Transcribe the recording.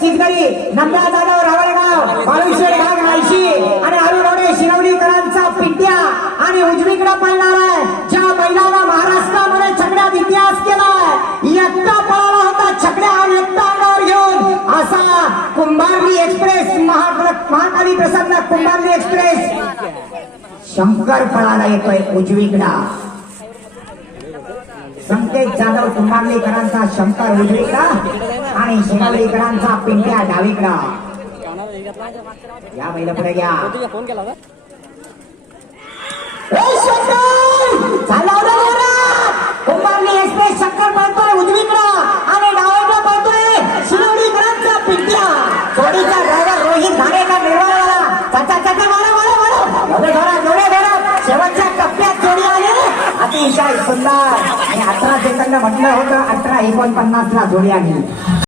नंदा जाधव रावळगाव बाळेश्वर घाट रायशी आणि अरुणोडे शिरवलीकरांचा पिट्या आणि उजवीकडे पळणार आहे. ज्या महिलांना महाराष्ट्रामध्ये छकड्यात इतिहास केलाय एकटा पळाला होता छकड्या आणि एकटा अंगावर घेऊन. असा कुंभारली एक्सप्रेस महा महाकाली प्रसन्न कुंभारली एक्सप्रेस. शंकर पळाला येतोय उजवीकडा. संकेत जाधव कुंभारलीकरांचा शंकर उजवीकडा. आणि शिरवलीकरांचा पिंट्या डावीकडा. या महिला पुढे घ्या. फोन केला एक्सप्रेस आणि पिंट्या ड्रायव्हर रोहित निर्वाळाला मारा मारा मारा. जोडे धरा जोडे धरा शेवटच्या टप्प्यात जोडी अतिशय सुंदर. आणि अठरा सेकंद म्हटलं होतं अठरा एकोणपन्नास ला जोडी आली.